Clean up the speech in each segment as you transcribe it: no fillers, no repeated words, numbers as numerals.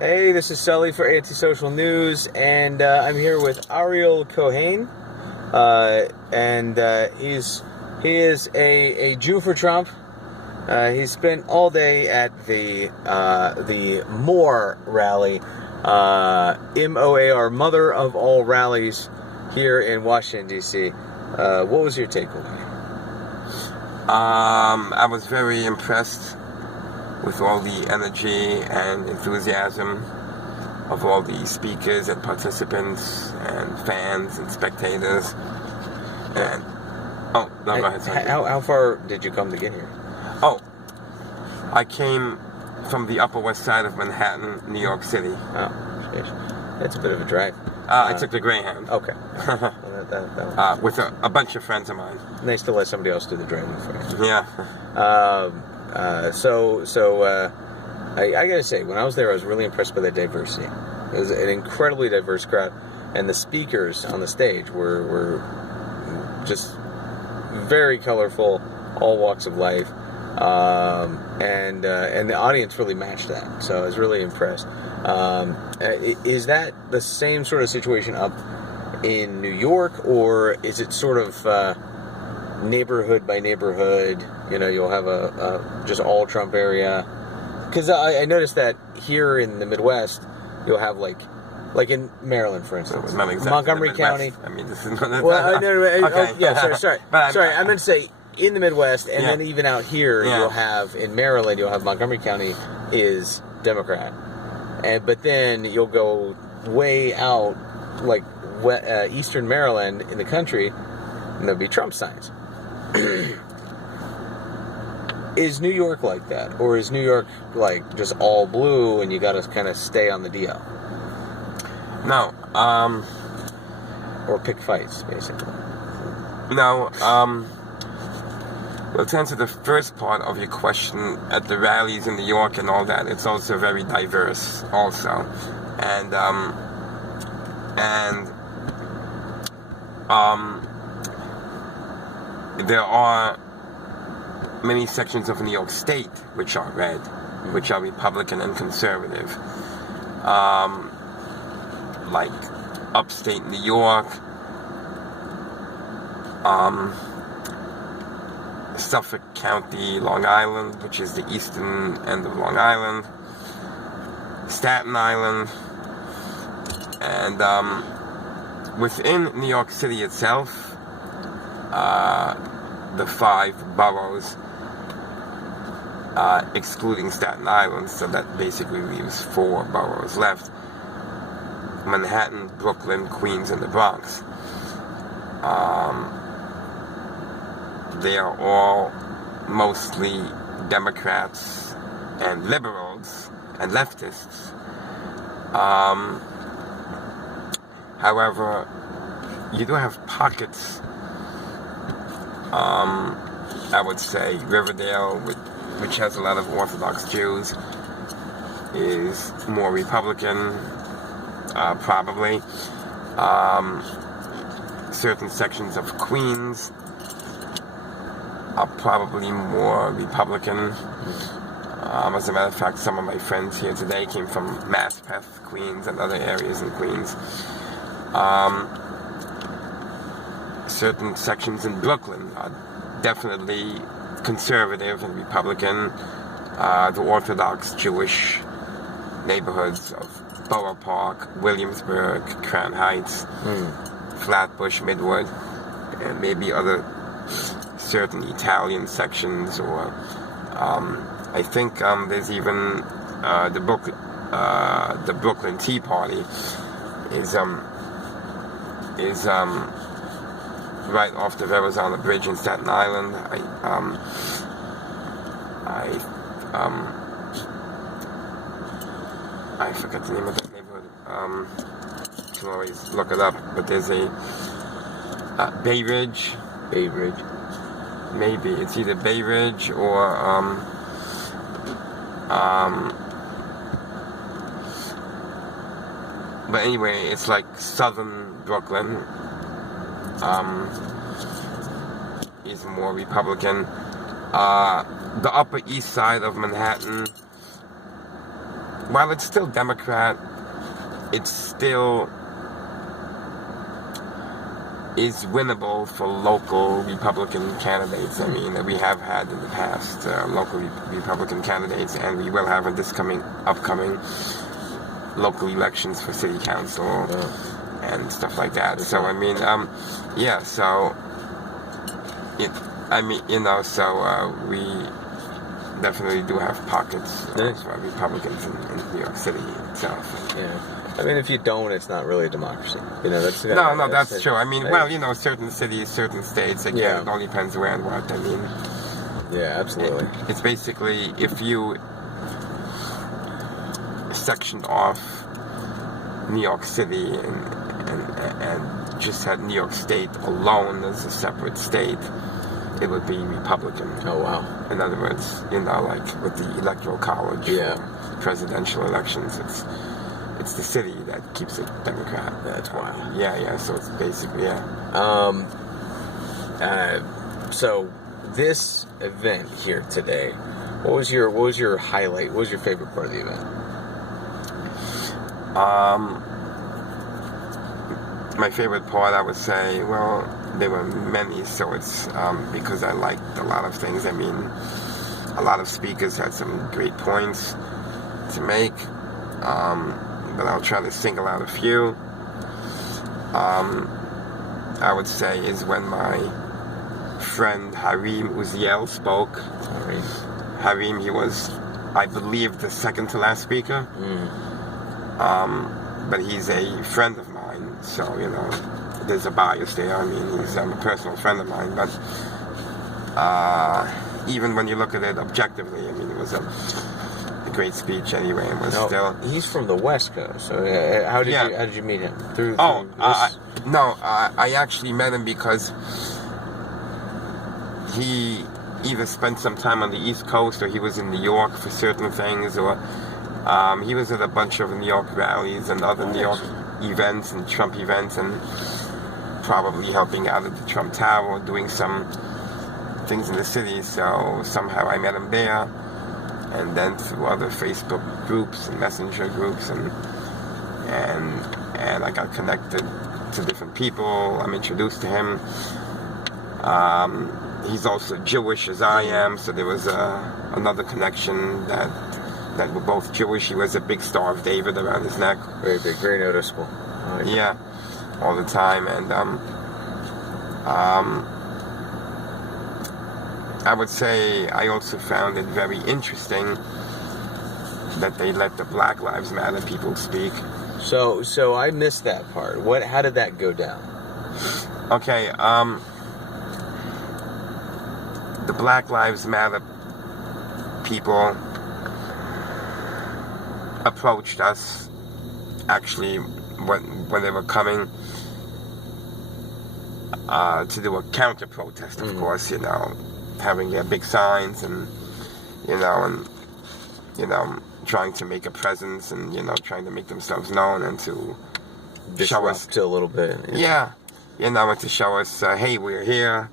Hey, this is Sully for Antisocial News, and I'm here with Ariel Kohane, and he is a Jew for Trump. He spent all day at the MORE rally, MOAR, Mother of All Rallies, here in Washington D.C. What was your takeaway? I was very impressed with all the energy and enthusiasm of all the speakers and participants and fans and spectators. And go ahead. Sorry. How far did you come to get here? I came from the Upper West Side of Manhattan, New York City. Oh, that's a bit of a drive. I took the Greyhound. Okay. With a bunch of friends of mine. Nice to let somebody else do the driving for you. Yeah. I gotta say, when I was there, I was really impressed by the diversity. It was an incredibly diverse crowd, and the speakers on the stage were just very colorful, all walks of life, and the audience really matched that. So I was really impressed. Is that the same sort of situation up in New York, or is it sort of neighborhood by neighborhood? You know, you'll have a just all Trump area. Because I noticed that here in the Midwest, you'll have like in Maryland, for instance, not exactly Montgomery County. I mean, this is not. Well, no, okay. Sorry. I meant to say in the Midwest, and then even out here, you'll have in Maryland, you'll have Montgomery County is Democrat, but then you'll go way out like eastern Maryland in the country, and there'll be Trump signs. Is New York like that? Or is New York like just all blue and you gotta kind of stay on the DL? No. Or pick fights, basically. No. Well, to answer the first part of your question, at the rallies in New York and all that, it's also very diverse also. And there are many sections of New York State which are red, which are Republican and conservative. Like upstate New York, Suffolk County, Long Island, which is the eastern end of Long Island, Staten Island, and within New York City itself, the 5 boroughs, excluding Staten Island, so that basically leaves 4 boroughs left: Manhattan, Brooklyn, Queens, and the Bronx. They are all mostly Democrats and liberals and leftists. However, you do have pockets. I would say Riverdale, which has a lot of Orthodox Jews, is more Republican, probably. Certain sections of Queens are probably more Republican. As a matter of fact, some of my friends here today came from Maspeth, Queens, and other areas in Queens. Certain sections in Brooklyn are definitely conservative and Republican. The Orthodox Jewish neighborhoods of Borough Park, Williamsburg, Crown Heights, Flatbush, Midwood, and maybe other certain Italian sections, or I think there's even the Brooklyn Tea Party is right off the Verrazano Bridge in Staten Island. I forgot the name of that neighborhood. You can always look it up, but there's a Bay Ridge. Maybe it's either Bay Ridge or but anyway, it's like southern Brooklyn is more Republican. The Upper East Side of Manhattan while it's still Democrat, it still is winnable for local Republican candidates. I mean, we have had in the past local Republican candidates, and we will have in this upcoming local elections for city council and stuff like that. So I mean, yeah. So we definitely do have pockets of Republicans in New York City itself. Yeah. I mean, if you don't, it's not really a democracy. That's that's true. I mean, well, certain cities, certain states, again, it all depends where and what. I mean, yeah, absolutely. It's basically if you sectioned off New York City and just had New York State alone as a separate state, it would be Republican. Oh, wow. In other words, like with the Electoral College for presidential elections, it's the city that keeps it Democrat. That's wild. Yeah. So it's basically So this event here today, what was your highlight? What was your favorite part of the event? My favorite part, I would say, well, there were many. So it's because I liked a lot of things. I mean, a lot of speakers had some great points to make. But I'll try to single out a few. I would say is when my friend Harim Uziel spoke. Harim, he was, I believe, the second to last speaker. But he's a friend of mine, so there's a bias there. I mean, he's a personal friend of mine. But even when you look at it objectively, I mean, it was a great speech anyway, and was still. He's from the West Coast. So how did you meet him? I actually met him because he either spent some time on the East Coast or he was in New York for certain things, or he was at a bunch of New York rallies and other New York events and Trump events, and probably helping out at the Trump Tower, doing some things in the city. So somehow I met him there. And then through other Facebook groups and messenger groups, and I got connected to different people. I'm introduced to him. He's also Jewish as I am, so there was another connection that we're both Jewish. He was a big Star of David around his neck. Very big, very noticeable. Yeah, all the time. And I would say I also found it very interesting that they let the Black Lives Matter people speak. So I missed that part. How did that go down? Okay, the Black Lives Matter people approached us actually when they were coming to do a counter protest, of course, having their big signs and trying to make a presence and trying to make themselves known and to show us a little bit. And to show us, hey, we're here,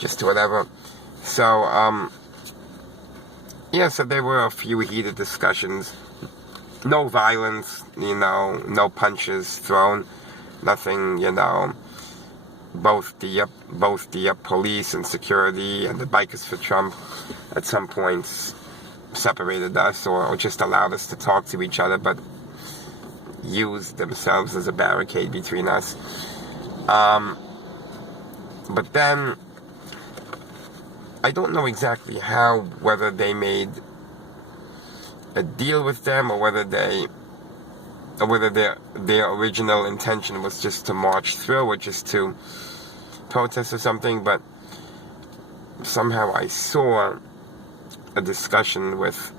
just whatever. So so there were a few heated discussions. No violence, no punches thrown, nothing, Both the police and security and the Bikers for Trump at some points separated us or just allowed us to talk to each other, but used themselves as a barricade between us. But then I don't know exactly whether they made a deal with them or whether their original intention was just to march through or just to protest or something, but somehow I saw a discussion with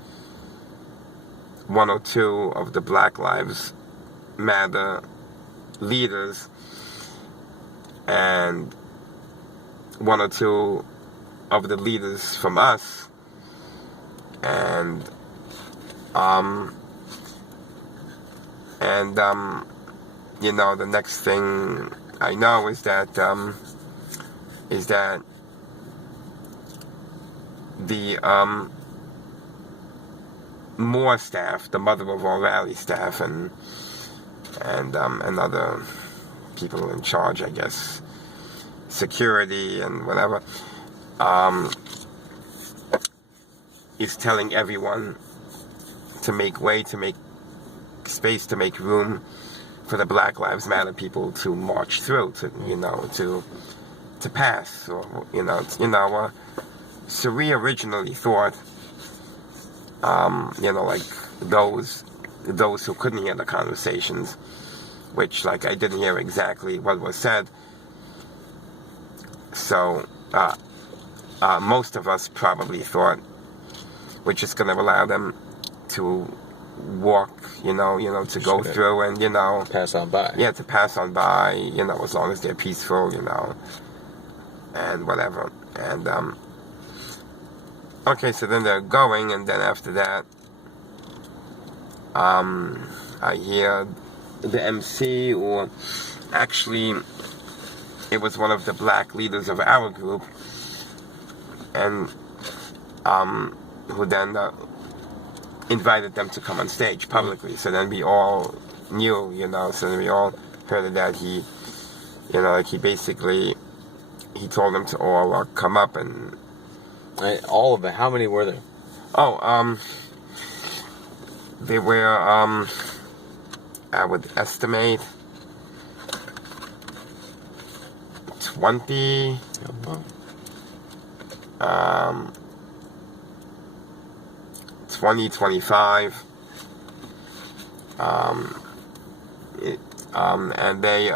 one or two of the Black Lives Matter leaders and one or two of the leaders from us, and the next thing I know is that more staff, the mother of all rally staff, and other people in charge, I guess, security and whatever, is telling everyone to make way, to make space, to make room for the Black Lives Matter people to march through, to pass, or so we originally thought, like those who couldn't hear the conversations, which, like, I didn't hear exactly what was said, so most of us probably thought we're just going to allow them to walk, to go through and, pass on by. Yeah, to pass on by, as long as they're peaceful, and whatever. And, okay, so then they're going, and then after that, I hear the MC, or actually, it was one of the black leaders of our group, and, who then invited them to come on stage publicly. So then we all knew, so then we all heard that he, he basically, he told them to all come up and... All of them. How many were there? Oh, they were, I would estimate 20, 20, 25, and they,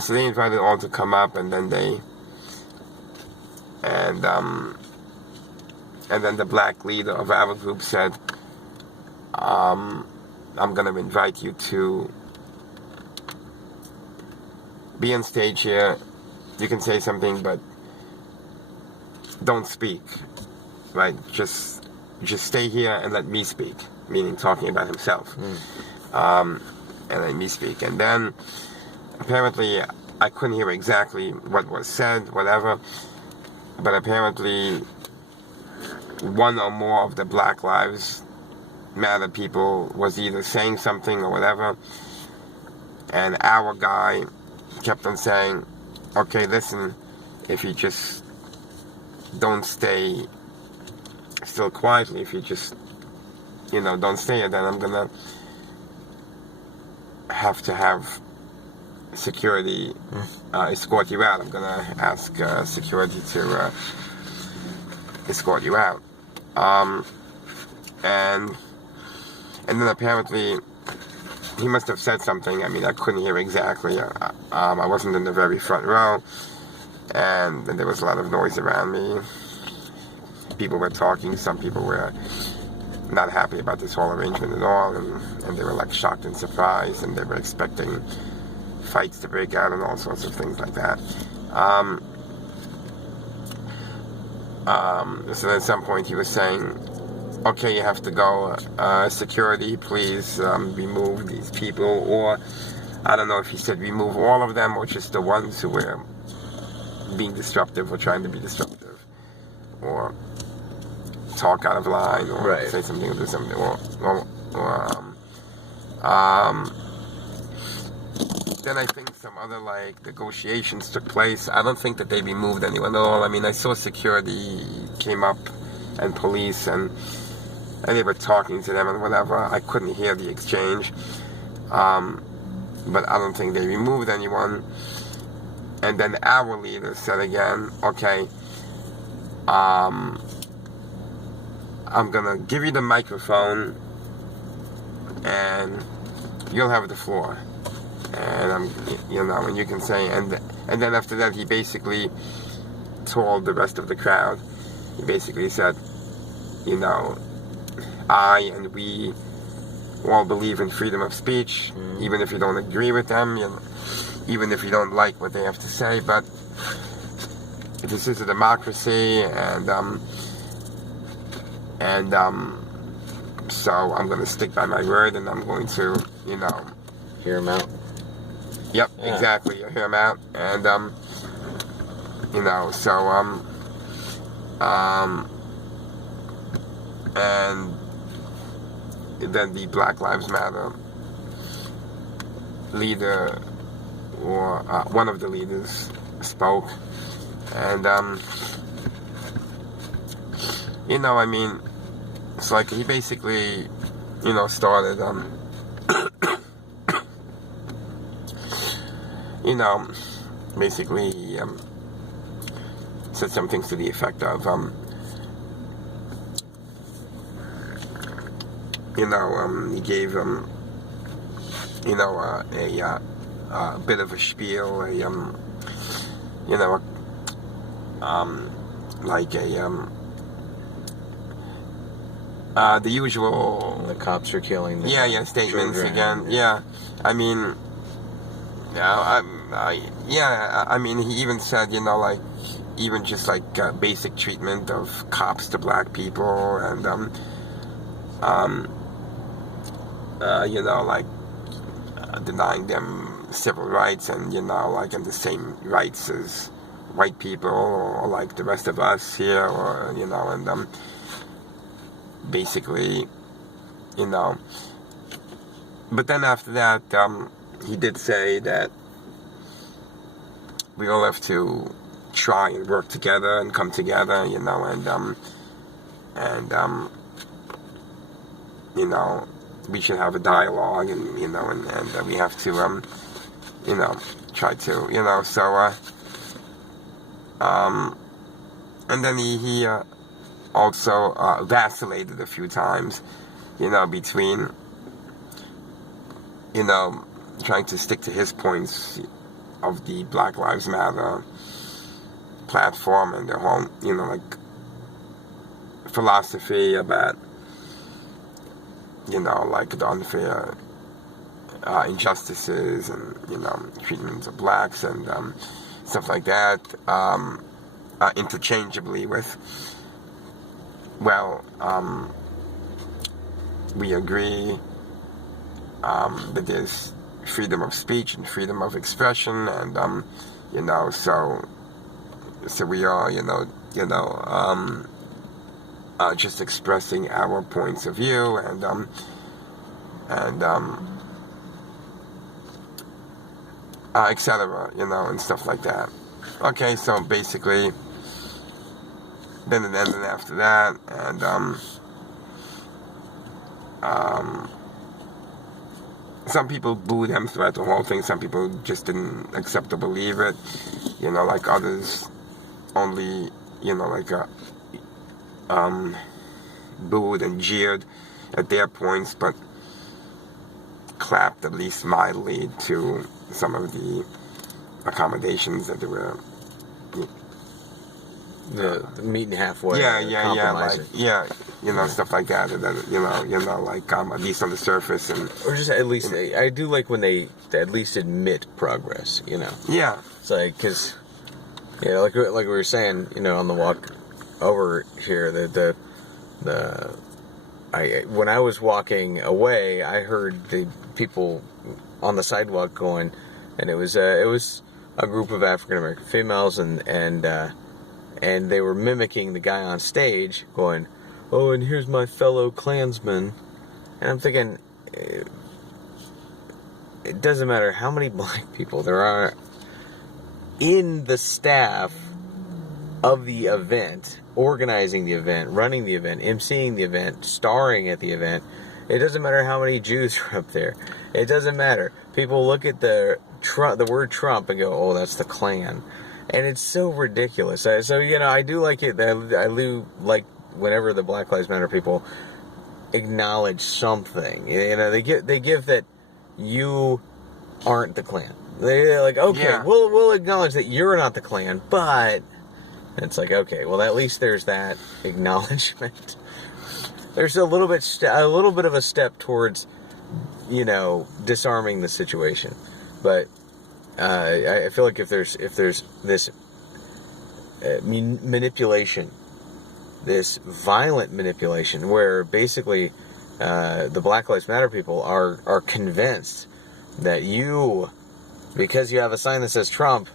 so they invited all to come up, and then they, and then the black leader of our group said, I'm going to invite you to be on stage here. You can say something, but don't speak, right? Just stay here and let me speak, meaning talking about himself, and let me speak. And then apparently I couldn't hear exactly what was said, whatever, but apparently one or more of the Black Lives Matter people was either saying something or whatever, and our guy kept on saying, okay, listen, if you just don't stay still quietly, if you just, don't stay here, then I'm gonna have to have security escort you out. I'm gonna ask security to escort you out. And then apparently he must have said something. I mean, I couldn't hear exactly. I wasn't in the very front row, and there was a lot of noise around me. People were talking. Some people were not happy about this whole arrangement at all, and they were like shocked and surprised, and they were expecting fights to break out and all sorts of things like that. So at some point he was saying, okay, you have to go, security, please remove these people, or I don't know if he said remove all of them, or just the ones who were being disruptive or trying to be disruptive, or talk out of line, or say something, or do something, then I think some other negotiations took place. I don't think that they removed anyone at all. I mean, I saw security came up and police, and they were talking to them and whatever. I couldn't hear the exchange, but I don't think they removed anyone. And then our leader said again, okay, I'm gonna give you the microphone and you'll have the floor, and and you can say, and then after that he basically told the rest of the crowd, he basically said, I and we all believe in freedom of speech, even if you don't agree with them, even if you don't like what they have to say, but this is a democracy, and so I'm going to stick by my word, and I'm going to, hear him out. Yep, yeah. Exactly. Hear him out, and and then the Black Lives Matter leader, or one of the leaders, spoke, and I mean, it's like he basically, started, basically he said some things to the effect of, he gave a bit of a spiel, like the usual. The cops are killing. Statements children. again. Yeah, I mean, I mean, he even said, like, even just like basic treatment of cops to black people, and like denying them civil rights, and like in the same rights as white people, or like the rest of us here, or and basically, but then after that, he did say that we all have to try and work together and come together, and we should have a dialogue, and and we have to try to so and then he also vacillated a few times, between trying to stick to his points of the Black Lives Matter platform and their whole like philosophy about like the unfair injustices, and treatments of blacks, and stuff like that, interchangeably with, well, we agree that there's freedom of speech and freedom of expression, and so we are just expressing our points of view, and etc., and stuff like that. Okay, so basically, then after that, and some people booed him throughout the whole thing. Some people just didn't accept or believe it. Like others only, booed and jeered at their points, but clapped at least mildly to some of the accommodations that they were. The meeting halfway. Like, stuff like that, and then like at least on the surface, and or just at least I do like when they at least admit progress. Yeah. It's like, because like we were saying, on the walk over here, when I was walking away, I heard the people on the sidewalk going, and it was a group of African American females, and they were mimicking the guy on stage, going, "Oh, and here's my fellow Klansman," and I'm thinking, it doesn't matter how many black people there are in the staff of the event, organizing the event, running the event, emceeing the event, starring at the event. It doesn't matter how many Jews are up there. It doesn't matter. People look at the word Trump and go, "Oh, that's the Klan," and it's so ridiculous. So I do like it. I do like whenever the Black Lives Matter people acknowledge something. They give that you aren't the Klan. They're like, okay, yeah. we'll acknowledge that you're not the Klan, but it's like, okay, well, at least there's that acknowledgement. There's a little bit of a step towards, disarming the situation. But I feel like if there's this manipulation, this violent manipulation, where basically the Black Lives Matter people are convinced that you, because you have a sign that says Trump,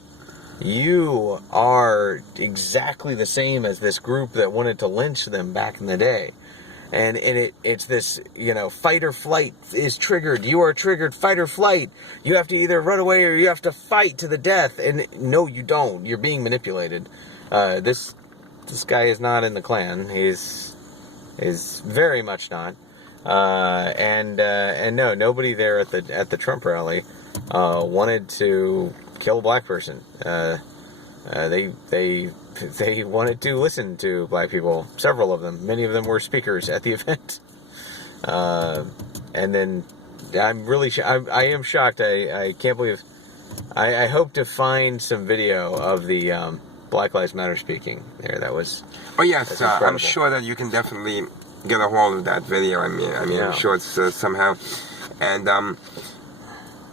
you are exactly the same as this group that wanted to lynch them back in the day. and it's this, fight or flight is triggered. You are triggered, fight or flight. You have to either run away or you have to fight to the death. And no, you don't. You're being manipulated. This guy is not in the Klan. Is very much not. And no, nobody there at the Trump rally wanted to kill a black person. They wanted to listen to black people. Several of them. Many of them were speakers at the event. And then I'm really I am shocked. I can't believe. I hope to find some video of the Black Lives Matter speaking there. That was. Oh yes, I'm sure that you can definitely get a hold of that video. I mean, Yeah. I'm sure it's somehow. And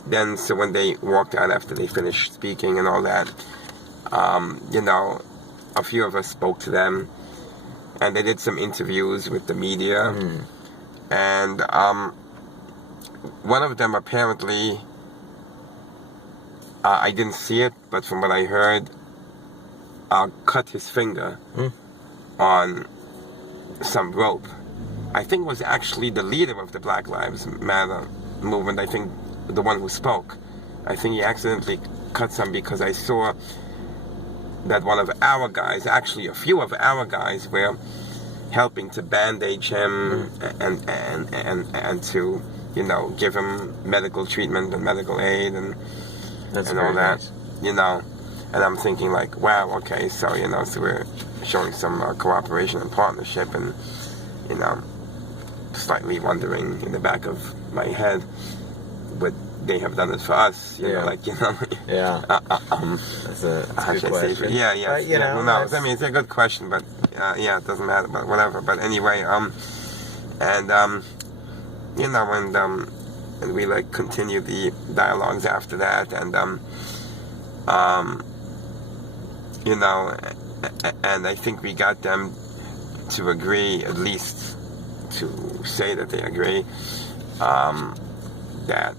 then, so when they walked out after they finished speaking and all that, a few of us spoke to them, and they did some interviews with the media, and one of them apparently, I didn't see it, but from what I heard, cut his finger on some rope. I think it was actually the leader of the Black Lives Matter movement, I think the one who spoke. I think he accidentally cut some because I saw that one of our guys, actually a few of our guys, were helping to bandage him and to, give him medical treatment and medical aid and all that, nice. And I'm thinking like, wow, okay, so, so we're showing some cooperation and partnership, and, slightly wondering in the back of my head, would they have done it for us? Yeah. Yeah. That's a good question. Yeah. But, Who knows? I mean, it's a good question, but it doesn't matter. But whatever. But anyway, and we like continue the dialogues after that, and and I think we got them to agree, at least to say that they agree, that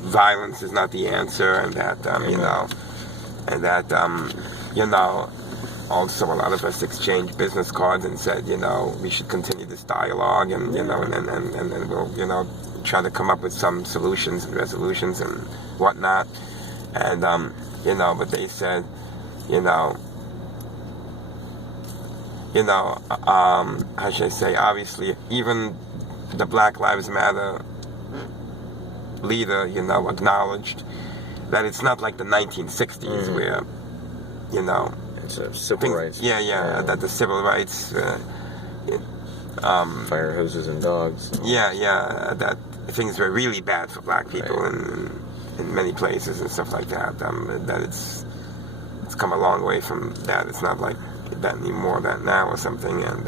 violence is not the answer, and that also a lot of us exchanged business cards and said, we should continue this dialogue, and and then we'll try to come up with some solutions and resolutions and whatnot, and but they said, how should I say, obviously even the Black Lives Matter leader, acknowledged that it's not like the 1960s where, it's a civil rights. Yeah, that the civil rights, fire hoses and dogs. That things were really bad for black people in many places and stuff like that. That it's come a long way from that. It's not like that anymore, that now or something, and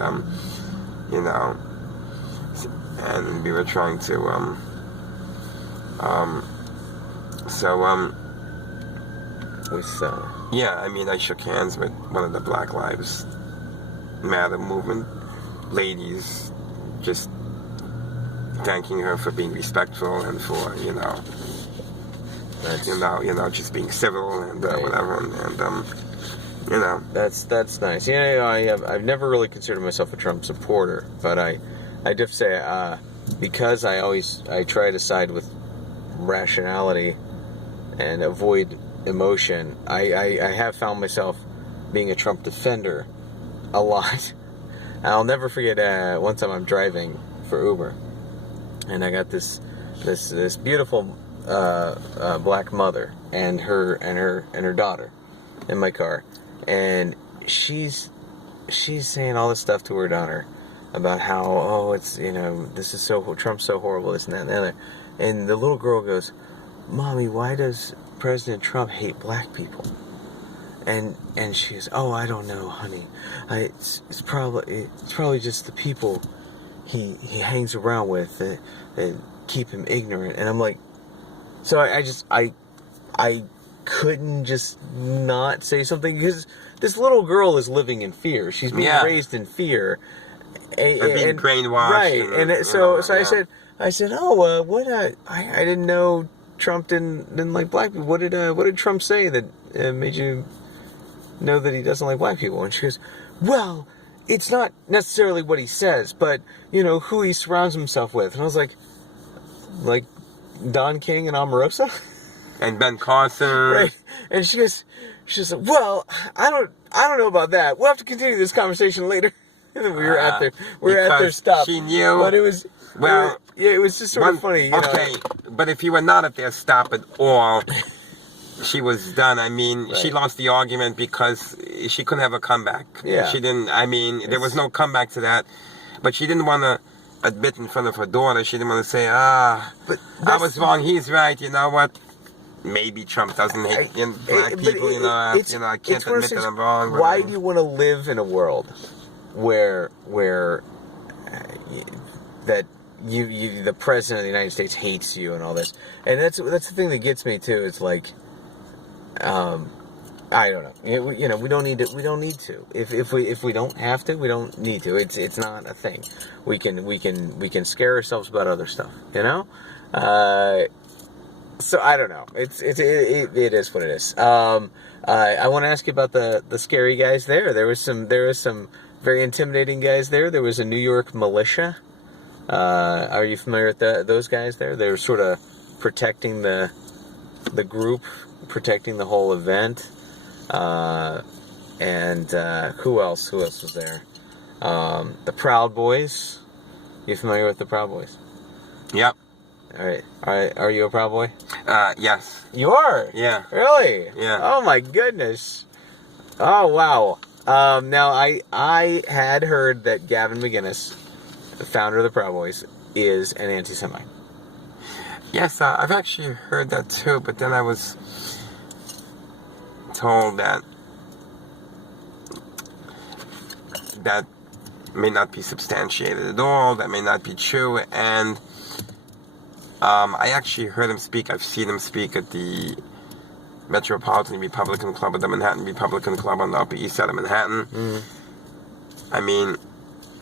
and we were trying to I shook hands with one of the Black Lives Matter movement ladies, just thanking her for being respectful and for just being civil and whatever, and that's nice. I've never really considered myself a Trump supporter, but I do say because I try to side with rationality and avoid emotion. I have found myself being a Trump defender a lot. I'll never forget one time I'm driving for Uber, and I got this beautiful black mother and her daughter in my car, and she's saying all this stuff to her daughter about how it's this is Trump's so horrible, this and that and the other, and the little girl goes, "Mommy, why does President Trump hate black people?" And she goes, "Oh, I don't know, honey. It's probably just the people he hangs around with that keep him ignorant." And I'm like, so I couldn't just not say something, because this little girl is living in fear. She's being raised in fear. And being brainwashed. Right. I said, "Oh, what? I didn't know Trump didn't like black people. What did Trump say that made you know that he doesn't like black people?" And she goes, "Well, it's not necessarily what he says, but, you know, who he surrounds himself with. And I was like Don King and Omarosa? And Ben Carson. Right. And she's like, well, I don't know about that. We'll have to continue this conversation later. And then we were at their stop. She knew. But it was, well, it was just sort of funny. Okay, but if you were not at their stop at all, she was done. I mean, right. She lost the argument because she couldn't have a comeback. Yeah. She didn't, I mean, there was no comeback to that. But she didn't want to admit in front of her daughter. She didn't want to say, I was wrong, he's right, you know what? Maybe Trump doesn't hate black people, I can't admit that I'm wrong. Why do you want to live in a world where that you the president of the United States hates you and all this? And that's the thing that gets me too. It's like, I don't know. We don't need to. We don't need to. If we don't have to, we don't need to. It's not a thing. We can scare ourselves about other stuff. So I don't know. It is what it is. I want to ask you about the scary guys there. There was some very intimidating guys there. There was a New York militia. Are you familiar with those guys there? They were sort of protecting the group, protecting the whole event. And who else? Who else was there? The Proud Boys. You familiar with the Proud Boys? Yep. All right. Are you a Proud Boy? Yes. You are? Yeah. Really? Yeah. Oh my goodness. Oh wow. Now I had heard that Gavin McInnes, the founder of the Proud Boys, is an anti-Semite. Yes, I've actually heard that too, but then I was told that may not be substantiated at all, that may not be true, and I actually heard him speak. I've seen him speak at the Metropolitan Republican Club at the Manhattan Republican Club on the Upper East Side of Manhattan. Mm. I mean,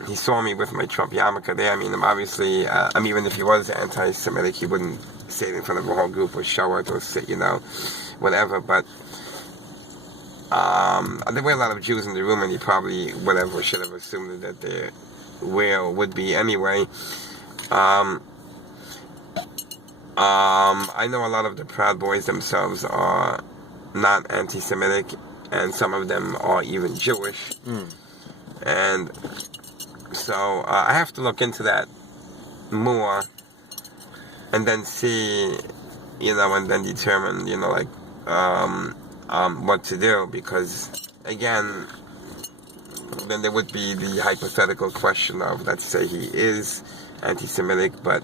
he saw me with my Trump yarmulke there. I mean, obviously, even if he was anti-Semitic, he wouldn't say it in front of a whole group or show it or sit, whatever. But there were a lot of Jews in the room, and he probably, whatever, should have assumed that there were or would be anyway. I know a lot of the Proud Boys themselves are not anti-Semitic, and some of them are even Jewish. Mm. And so I have to look into that more, and then see, and then determine, what to do, because, again, then there would be the hypothetical question of, let's say he is anti-Semitic, but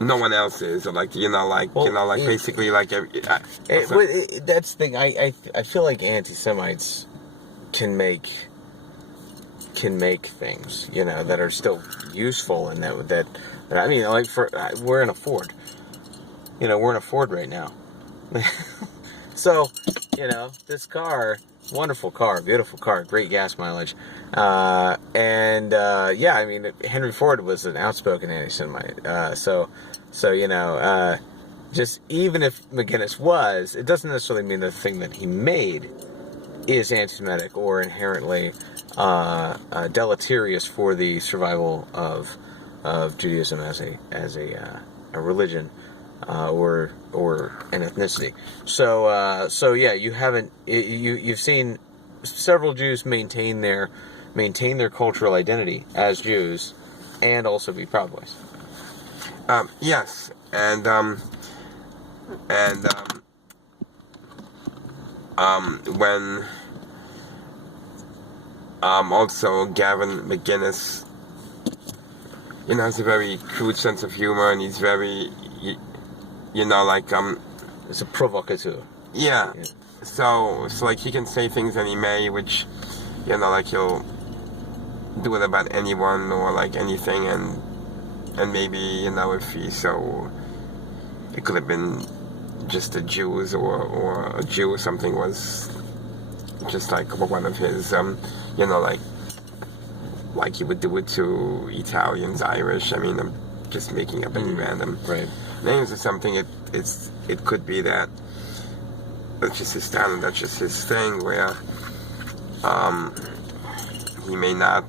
no one else is, or basically like that's the thing. I feel like anti-Semites can make things, that are still useful, and that I mean, like we're in a Ford. We're in a Ford right now. So, this car, wonderful car, beautiful car, great gas mileage. I mean, Henry Ford was an outspoken anti-Semite. Just even if McInnes was, it doesn't necessarily mean the thing that he made is anti-Semitic or inherently deleterious for the survival of Judaism as a religion or an ethnicity. So you've seen several Jews maintain their cultural identity as Jews and also be Proud Boys. Yes, and when also Gavin McInnes, has a very crude sense of humor, and he's very, it's a provocateur. Yeah. So like he can say things that he may, which, he'll do it about anyone or like anything, and maybe, if he it could have been just the Jews or a Jew or something was just like one of his, like he would do it to Italians, Irish. I mean, I'm just making up any random names or something. It could be that that's just his style and that's just his thing, where he may not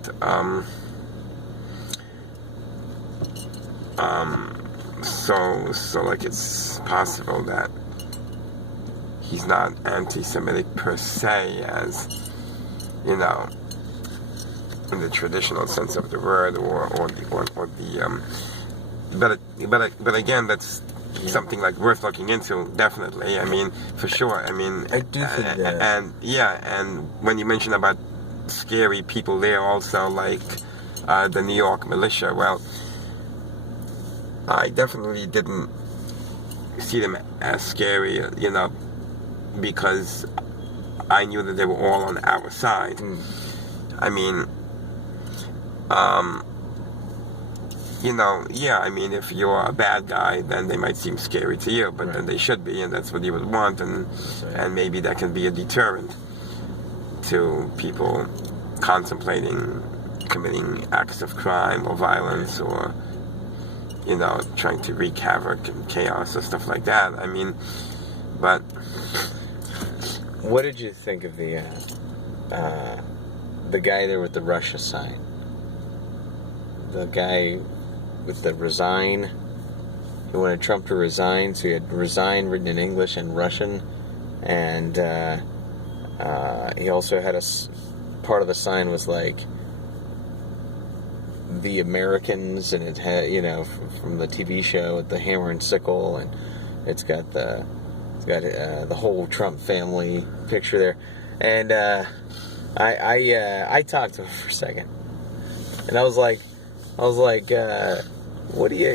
so like it's possible that he's not anti-Semitic per se, as you know, in the traditional sense of the word, but again, that's something like worth looking into, definitely. I mean, for sure. I mean, I do think that. And when you mention about scary people there, also like the New York militia, well, I definitely didn't see them as scary, you know, because I knew that they were all on our side. I mean, you know, yeah, I mean, if you're a bad guy, then they might seem scary to you, but then they should be, and that's what you would want, and maybe that can be a deterrent to people contemplating committing acts of crime or violence, or, you know, trying to wreak havoc and chaos or stuff like that. I mean, but... What did you think of the guy there with the Russia sign? The guy with the resign. He wanted Trump to resign, so he had resign written in English and Russian, and he also had part of the sign was like the Americans, and it had, you know, from the TV show with the hammer and sickle, and it's got the whole Trump family picture there, and I talked to him for a second, and I was like, what do you